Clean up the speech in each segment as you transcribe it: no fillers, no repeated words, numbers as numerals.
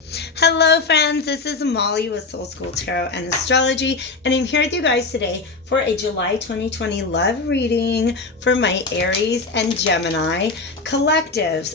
Hello friends, this is Molly with Soul School Tarot and Astrology, and I'm here with you guys today for a July 2020 love reading for my Aries and Gemini collectives.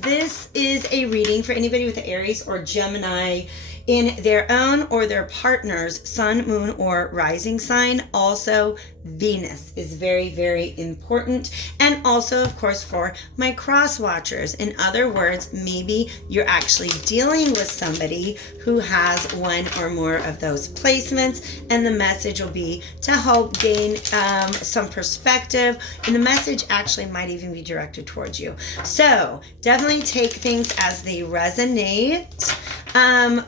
This is a reading for anybody with Aries or Gemini in their own or their partner's sun, moon, or rising sign. Also, Venus is very, very important. And also, of course, for my cross watchers. In other words, maybe you're actually dealing with somebody who has one or more of those placements, and the message will be to help gain some perspective, and the message actually might even be directed towards you. So definitely take things as they resonate.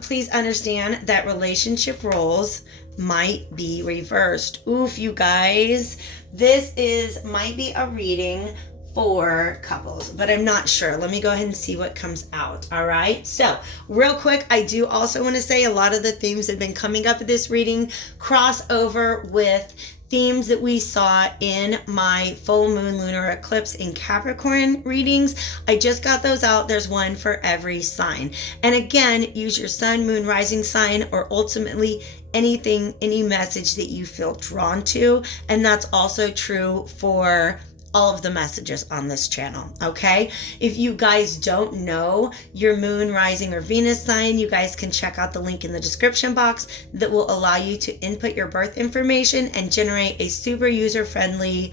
Please understand that relationship roles might be reversed. Oof, you guys, this might be a reading for couples, but I'm not sure. Let me go ahead and see what comes out. All right. So real quick, I do also want to say a lot of the themes that have been coming up in this reading cross over with themes that we saw in my full moon lunar eclipse in Capricorn readings. I just got those out. There's one for every sign. And again, use your sun, moon, rising sign, or ultimately any message that you feel drawn to. And that's also true for all of the messages on this channel, okay? If you guys don't know your moon, rising, or Venus sign, you guys can check out the link in the description box that will allow you to input your birth information and generate a super user-friendly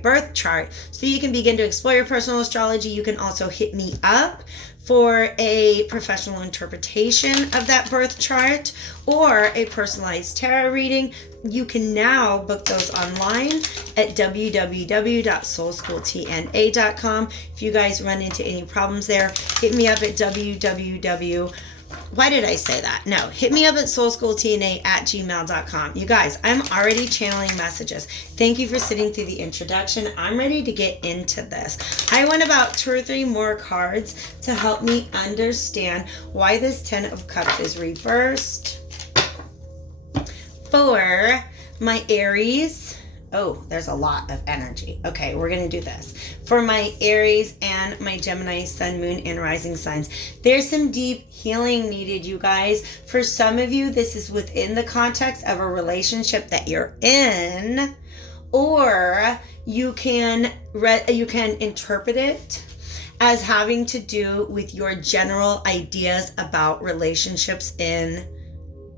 birth chart, so you can begin to explore your personal astrology. You can also hit me up for a professional interpretation of that birth chart or a personalized tarot reading. You can now book those online at www.soulschooltna.com. If you guys run into any problems there, hit me up at why did I say that? No, hit me up at soulschooltna@gmail.com. You guys, I'm already channeling messages. Thank you for sitting through the introduction. I'm ready to get into this. I want about 2 or 3 more cards to help me understand why this 10 of Cups is reversed. For my Aries, oh, there's a lot of energy. Okay, we're going to do this. For my Aries and my Gemini sun, moon, and rising signs, there's some deep healing needed, you guys. For some of you, this is within the context of a relationship that you're in, or you can interpret it as having to do with your general ideas about relationships in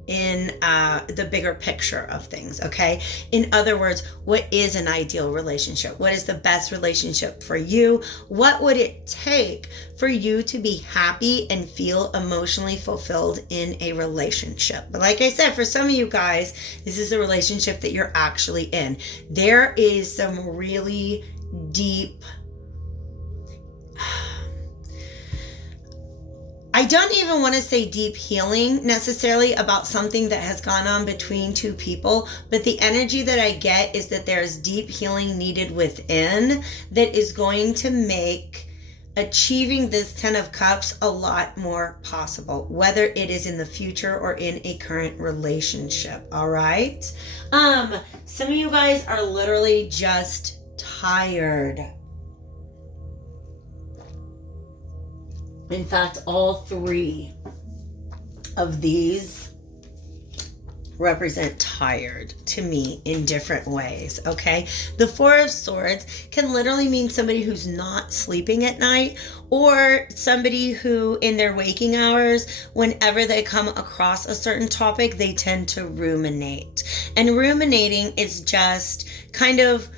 the bigger picture of things, okay? In other words, what is an ideal relationship? What is the best relationship for you? What would it take for you to be happy and feel emotionally fulfilled in a relationship? But like I said, for some of you guys, this is a relationship that you're actually in. There is some really deep, I don't even want to say deep healing necessarily about something that has gone on between 2 people, but the energy that I get is that there's deep healing needed within that is going to make achieving this 10 of Cups a lot more possible, whether it is in the future or in a current relationship. All right. Some of you guys are literally just tired. In fact, all 3 of these represent tired to me in different ways, okay? The 4 of Swords can literally mean somebody who's not sleeping at night, or somebody who in their waking hours, whenever they come across a certain topic, they tend to ruminate. And ruminating is just kind of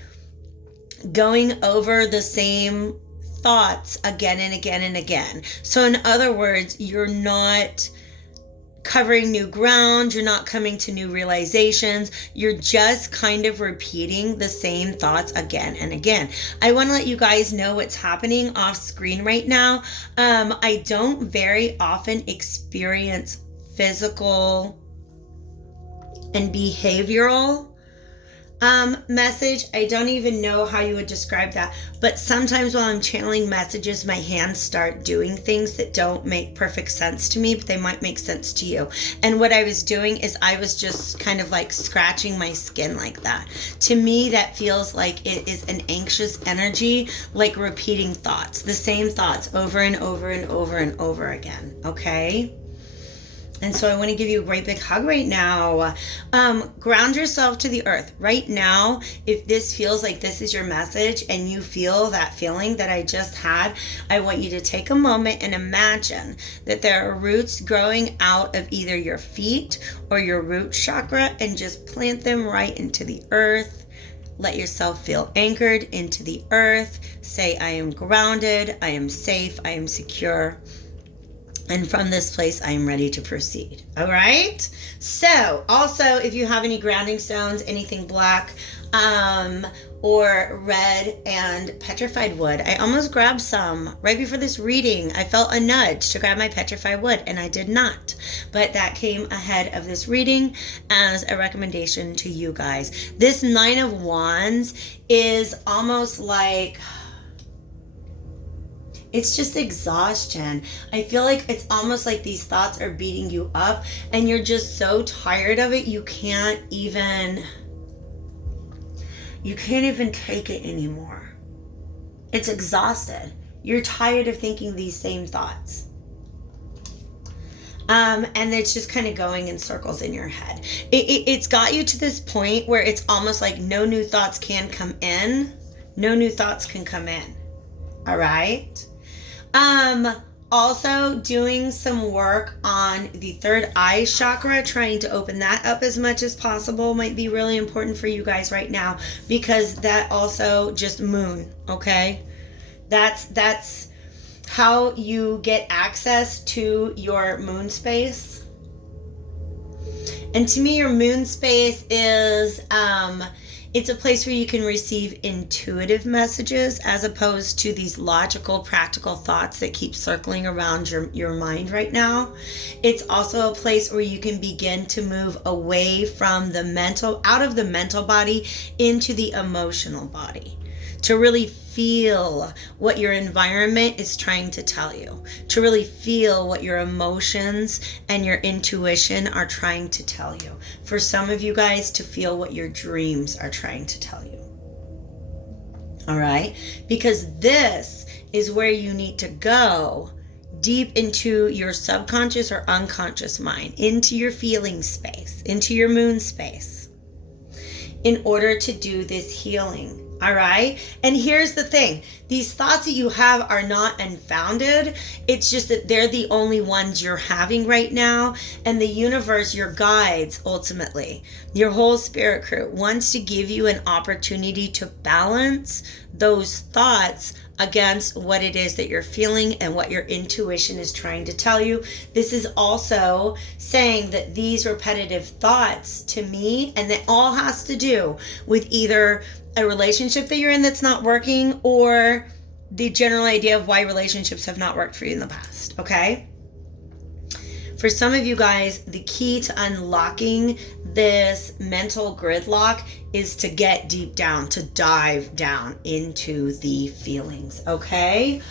going over the same thoughts again and again and again. So in other words, you're not covering new ground, you're not coming to new realizations, you're just kind of repeating the same thoughts again and again. I want to let you guys know what's happening off screen right now. I don't very often experience physical and behavioral message. I don't even know how you would describe that, but sometimes while I'm channeling messages, my hands start doing things that don't make perfect sense to me, but they might make sense to you. And what I was doing is I was just kind of like scratching my skin like that. To me, that feels like it is an anxious energy, like repeating thoughts, the same thoughts over and over and over and over again. Okay? And so I want to give you a great big hug right now. Ground yourself to the earth. Right now, if this feels like this is your message and you feel that feeling that I just had, I want you to take a moment and imagine that there are roots growing out of either your feet or your root chakra, and just plant them right into the earth. Let yourself feel anchored into the earth. Say, I am grounded, I am safe, I am secure. And from this place, I am ready to proceed. All right? So, also, if you have any grounding stones, anything black, or red and petrified wood. I almost grabbed some right before this reading. I felt a nudge to grab my petrified wood, and I did not. But that came ahead of this reading as a recommendation to you guys. This Nine of Wands is almost like... it's just exhaustion. I feel like it's almost like these thoughts are beating you up and you're just so tired of it, you can't even take it anymore. It's exhausted. You're tired of thinking these same thoughts. And it's just kind of going in circles in your head. It's got you to this point where it's almost like no new thoughts can come in. No new thoughts can come in. All right? Also doing some work on the third eye chakra, trying to open that up as much as possible might be really important for you guys right now, because that also just moon, okay? That's how you get access to your moon space. And to me, your moon space is, it's a place where you can receive intuitive messages as opposed to these logical, practical thoughts that keep circling around your mind right now. It's also a place where you can begin to move away from the mental, out of the mental body into the emotional body, to really feel what your environment is trying to tell you, to really feel what your emotions and your intuition are trying to tell you. For some of you guys, to feel what your dreams are trying to tell you. All right? Because this is where you need to go deep into your subconscious or unconscious mind, into your feeling space, into your moon space, in order to do this healing. All right. And here's the thing. These thoughts that you have are not unfounded. It's just that they're the only ones you're having right now. And the universe, your guides, ultimately, your whole spirit crew wants to give you an opportunity to balance those thoughts against what it is that you're feeling and what your intuition is trying to tell you. This is also saying that these repetitive thoughts to me, and that all has to do with either a relationship that you're in that's not working, or the general idea of why relationships have not worked for you in the past, okay? For some of you guys, the key to unlocking this mental gridlock is to get deep down, to dive down into the feelings, okay?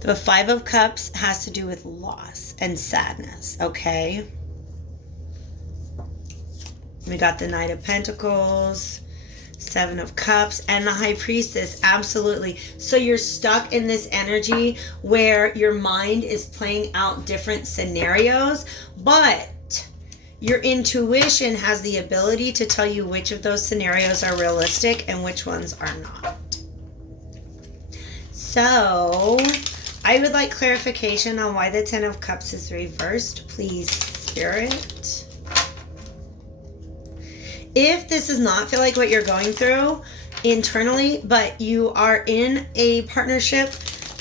The Five of Cups has to do with loss and sadness, okay? We got the Knight of Pentacles, Seven of Cups, and the High Priestess. Absolutely. So you're stuck in this energy where your mind is playing out different scenarios, but your intuition has the ability to tell you which of those scenarios are realistic and which ones are not. So I would like clarification on why the Ten of Cups is reversed, please, Spirit. If this does not feel like what you're going through internally, but you are in a partnership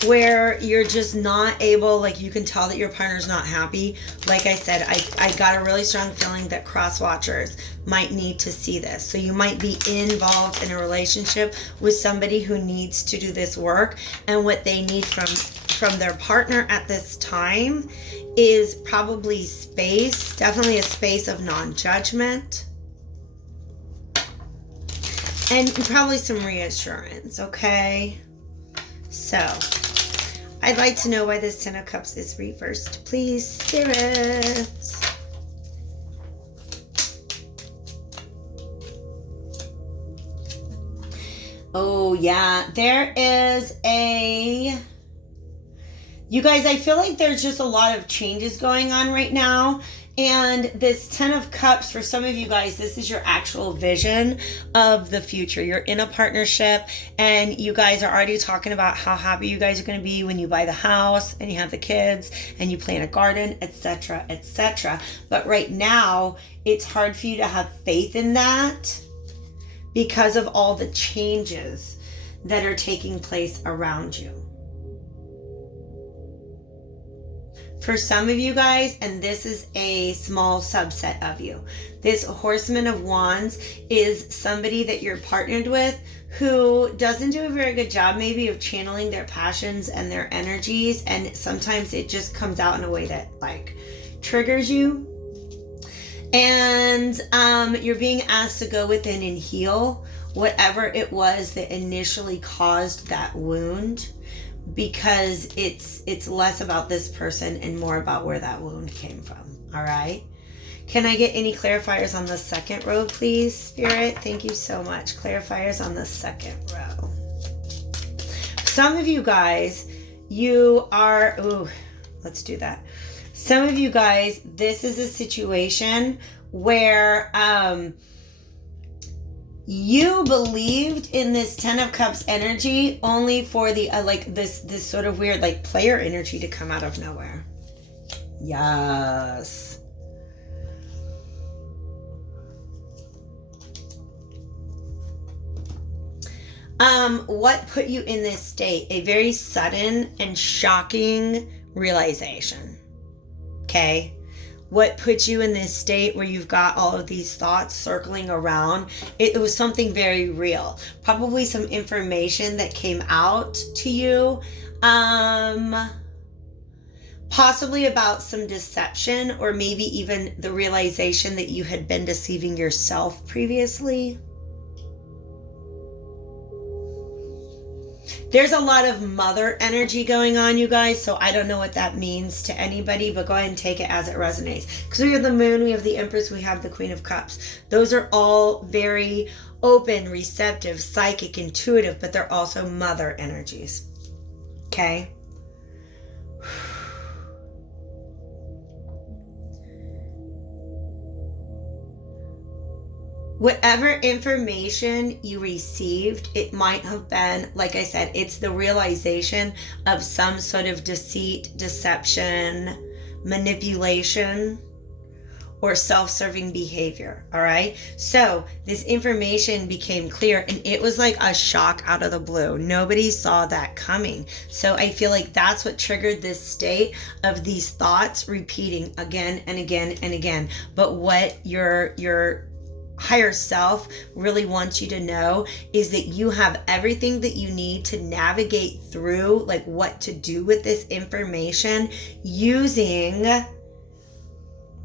where you're just not able, like you can tell that your partner's not happy. Like I said, I got a really strong feeling that cross watchers might need to see this. So you might be involved in a relationship with somebody who needs to do this work, and what they need from from their partner at this time is probably space, definitely a space of non-judgment, and probably some reassurance, okay? So, I'd like to know why this Ten of Cups is reversed, please, Spirit. Oh, yeah, there is a... You guys, I feel like there's just a lot of changes going on right now. And this Ten of Cups, for some of you guys, this is your actual vision of the future. You're in a partnership and you guys are already talking about how happy you guys are going to be when you buy the house and you have the kids and you plant a garden, etc., etc. But right now, it's hard for you to have faith in that because of all the changes that are taking place around you. For some of you guys, and this is a small subset of you, this Horseman of Wands is somebody that you're partnered with who doesn't do a very good job maybe of channeling their passions and their energies, and sometimes it just comes out in a way that like triggers you. And you're being asked to go within and heal whatever it was that initially caused that wound, because it's less about this person and more about where that wound came from. All right. Can I get any clarifiers on the second row, please, Spirit? Thank you so much. Clarifiers on the second row. Some of you guys, you are, ooh, let's do that. Some of you guys, this is a situation where you believed in this Ten of Cups energy only for the like this sort of weird like player energy to come out of nowhere. Yes. What put you in this state? A very sudden and shocking realization. Okay? What put you in this state where you've got all of these thoughts circling around? It was something very real. Probably some information that came out to you. Possibly about some deception, or maybe even the realization that you had been deceiving yourself previously. There's a lot of mother energy going on, you guys, so I don't know what that means to anybody, but go ahead and take it as it resonates. Because we have the Moon, we have the Empress, we have the Queen of Cups. Those are all very open, receptive, psychic, intuitive, but they're also mother energies. Okay? Whatever information you received, it might have been, like I said, it's the realization of some sort of deceit, deception, manipulation, or self-serving behavior, all right? So this information became clear, and it was like a shock out of the blue. Nobody saw that coming. So I feel like that's what triggered this state of these thoughts repeating again and again and again. But what your higher self really wants you to know is that you have everything that you need to navigate through, like what to do with this information using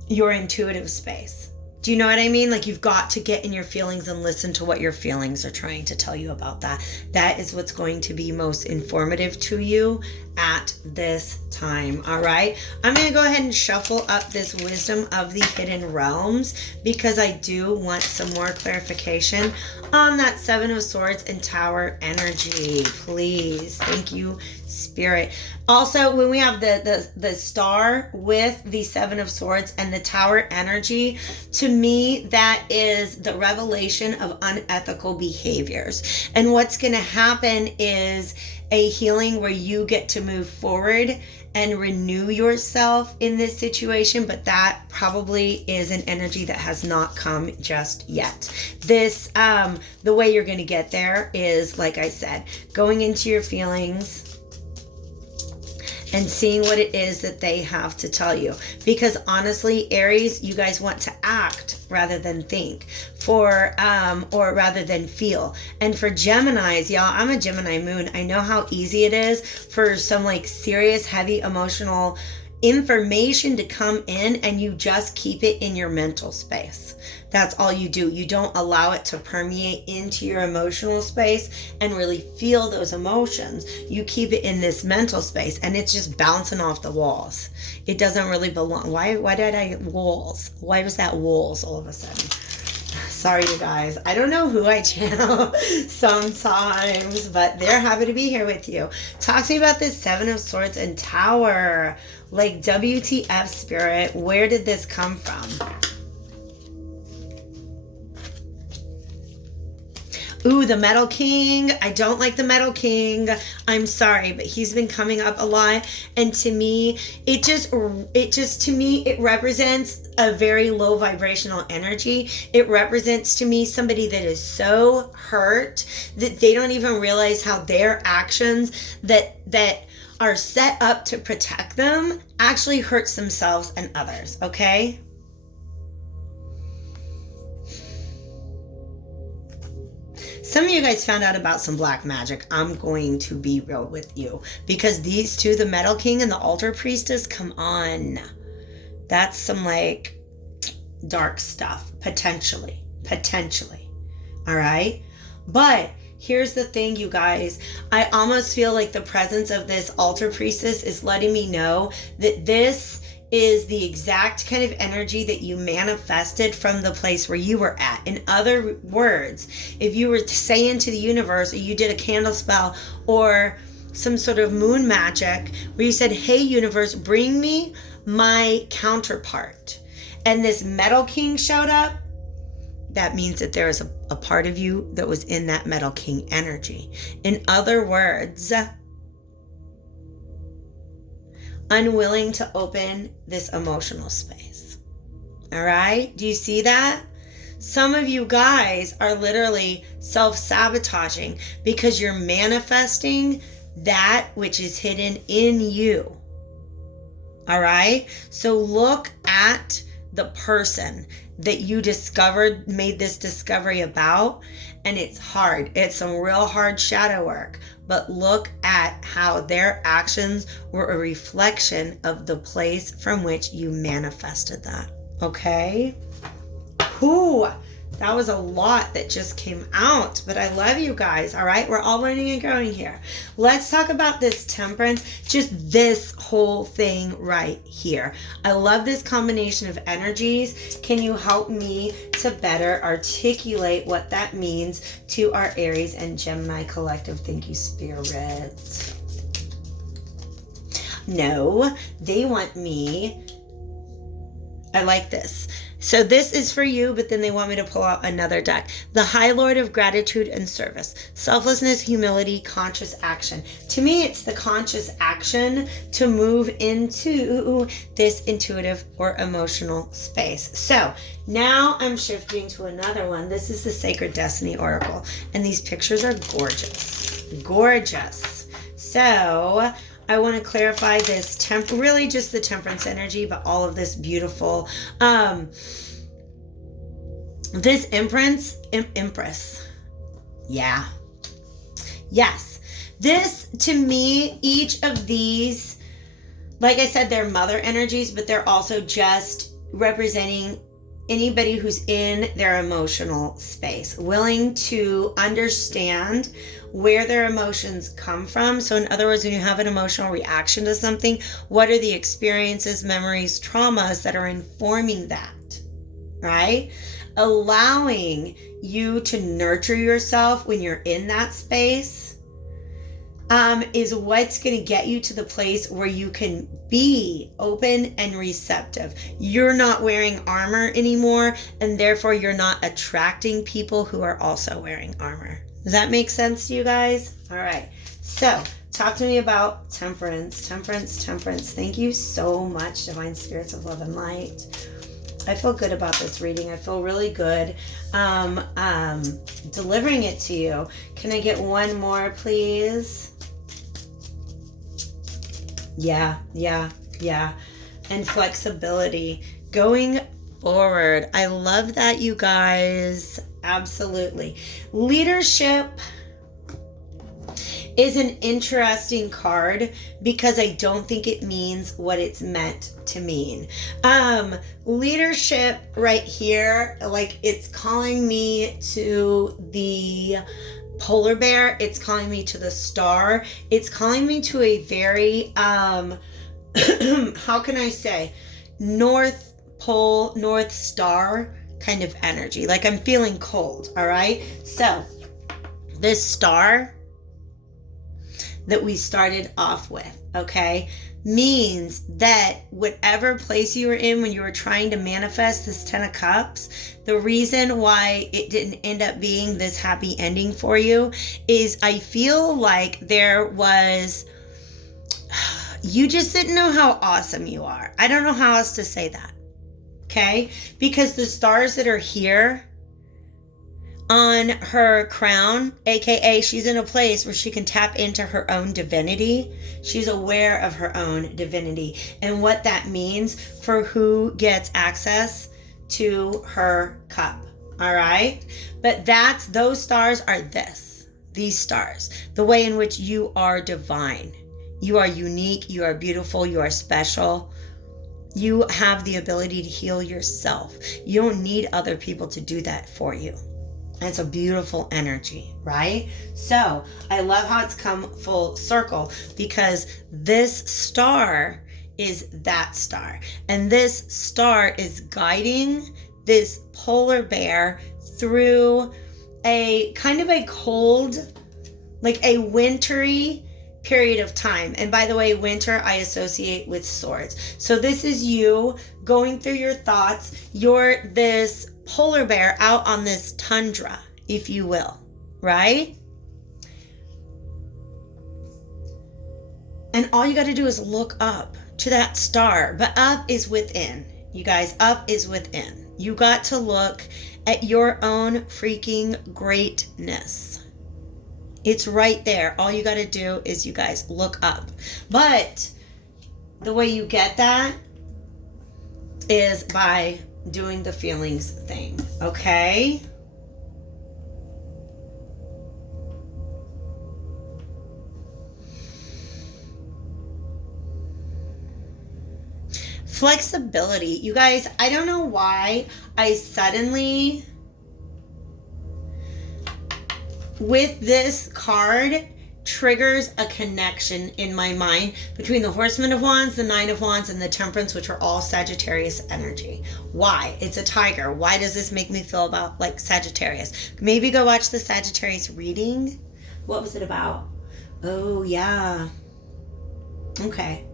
your intuitive space. Do you know what I mean? Like, you've got to get in your feelings and listen to what your feelings are trying to tell you about that. That is what's going to be most informative to you at this time. All right. I'm going to go ahead and shuffle up this wisdom of the hidden realms because I do want some more clarification on that Seven of Swords and Tower energy. Please. Thank you, Spirit. Also, when we have the star with the Seven of Swords and the Tower energy, to me, that is the revelation of unethical behaviors. And what's going to happen is a healing where you get to move forward and renew yourself in this situation, but that probably is an energy that has not come just yet. This, the way you're going to get there is, like I said, going into your feelings and seeing what it is that they have to tell you. Because honestly, Aries, you guys want to act rather than think, or rather than feel. And for Geminis, y'all, I'm a Gemini moon. I know how easy it is for some like serious, heavy emotional information to come in, and you just keep it in your mental space. That's all you do. You don't allow it to permeate into your emotional space and really feel those emotions. You keep it in this mental space, and it's just bouncing off the walls. It doesn't really belong. Why did I walls? Why was that walls all of a sudden? Sorry, you guys. I don't know who I channel sometimes, but they're happy to be here with you. Talk to me about this Seven of Swords and Tower. Like, WTF, Spirit, where did this come from? Ooh, the Metal King. I don't like the Metal King. I'm sorry, but he's been coming up a lot. And to me, it represents a very low vibrational energy. It represents to me somebody that is so hurt that they don't even realize how their actions that are set up to protect them actually hurts themselves and others, okay? Some of you guys found out about some black magic. I'm going to be real with you. Because these two, the Metal King and the Altar Priestess, come on. That's some like dark stuff. Potentially. All right? But here's the thing, you guys. I almost feel like the presence of this Altar Priestess is letting me know that this is the exact kind of energy that you manifested from the place where you were at. In other words, if you were saying to the universe, or you did a candle spell or some sort of moon magic where you said, hey universe, bring me my counterpart, and this Metal King showed up, that means that there is a part of you that was in that Metal King energy. In other words, unwilling to open this emotional space. All right? Do you see that? Some of you guys are literally self-sabotaging because you're manifesting that which is hidden in you. All right? So look at the person that you made this discovery about, and it's hard. It's some real hard shadow work. But look at how their actions were a reflection of the place from which you manifested that. Okay? Whew. That was a lot that just came out, but I love you guys, all right? We're all learning and growing here. Let's talk about this Temperance, just this whole thing right here. I love this combination of energies. Can you help me to better articulate what that means to our Aries and Gemini collective? Thank you, Spirit. No, they want me. I like this. So this is for you, but then they want me to pull out another deck. The High Lord of Gratitude and Service. Selflessness, humility, conscious action. To me, it's the conscious action to move into this intuitive or emotional space. So now I'm shifting to another one. This is the Sacred Destiny Oracle. And these pictures are gorgeous. Gorgeous. So I want to clarify this really just the Temperance energy, but all of this beautiful, this Empress. Yeah. Yes. This, to me, each of these, like I said, they're mother energies, but they're also just representing anybody who's in their emotional space, willing to understand where their emotions come from. So in other words, when you have an emotional reaction to something, what are the experiences, memories, traumas that are informing that, right? Allowing you to nurture yourself when you're in that space is what's going to get you to the place where you can be open and receptive. You're not wearing armor anymore, and therefore you're not attracting people who are also wearing armor. Does that make sense to you guys? All right. So talk to me about Temperance. Temperance. Thank you so much, Divine Spirits of Love and Light. I feel good about this reading. I feel really good delivering it to you. Can I get one more, please? Yeah, yeah, yeah. And flexibility going forward. I love that, you guys. Absolutely. Leadership is an interesting card because I don't think it means what it's meant to mean. Leadership right here, like it's calling me to the polar bear. It's calling me to the star. It's calling me to a very, how can I say, North Pole, North Star kind of energy. Like I'm feeling cold, all right? So this star that we started off with, okay, means that whatever place you were in when you were trying to manifest this 10 of Cups, the reason why it didn't end up being this happy ending for you is I feel like there was, you just didn't know how awesome you are. I don't know how else to say that, okay? Because the stars that are here on her crown, aka she's in a place where she can tap into her own divinity. She's aware of her own divinity and what that means for who gets access to her cup. All right? But those stars are these stars, the way in which you are divine. You are unique, you are beautiful, you are special. You have the ability to heal yourself. You don't need other people to do that for you. And it's a beautiful energy, right? So I love how it's come full circle because this star is that star. And this star is guiding this polar bear through a kind of a cold, like a wintry period of time. And by the way, winter I associate with swords. So this is you going through your thoughts. You're this polar bear out on this tundra, if you will, right? And all you got to do is look up to that star. But up is within. You guys, up is within. You got to look at your own freaking greatness. It's right there. All you got to do is, you guys, look up. But the way you get that is by doing the feelings thing, okay? Flexibility. You guys, I don't know why I suddenly, with this card, triggers a connection in my mind between the Horseman of Wands, the Nine of Wands, and the Temperance, which are all Sagittarius energy. Why? It's a tiger. Why does this make me feel about like Sagittarius? Maybe go watch the Sagittarius reading. What was it about? Oh, yeah. Okay.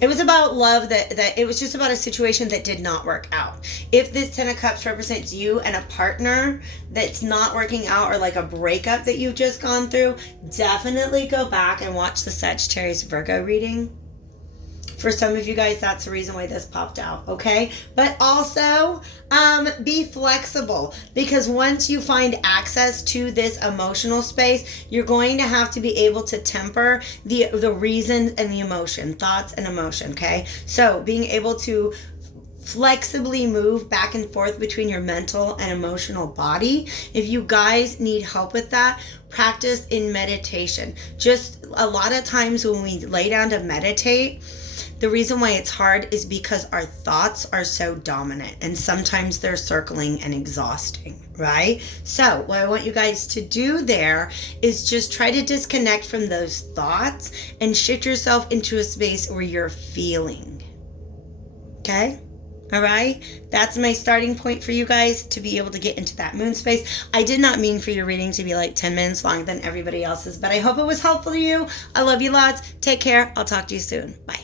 It was about love, that it was just about a situation that did not work out. If this 10 of Cups represents you and a partner that's not working out, or like a breakup that you've just gone through, definitely go back and watch the Sagittarius Virgo reading. For some of you guys, that's the reason why this popped out, okay? But also, be flexible, because once you find access to this emotional space, you're going to have to be able to temper the reason and the emotion, thoughts and emotion, okay? So being able to flexibly move back and forth between your mental and emotional body. If you guys need help with that, practice in meditation. Just a lot of times when we lay down to meditate, the reason why it's hard is because our thoughts are so dominant, and sometimes they're circling and exhausting, right? So what I want you guys to do there is just try to disconnect from those thoughts and shift yourself into a space where you're feeling. Okay? All right? That's my starting point for you guys to be able to get into that moon space. I did not mean for your reading to be like 10 minutes longer than everybody else's, but I hope it was helpful to you. I love you lots. Take care. I'll talk to you soon. Bye.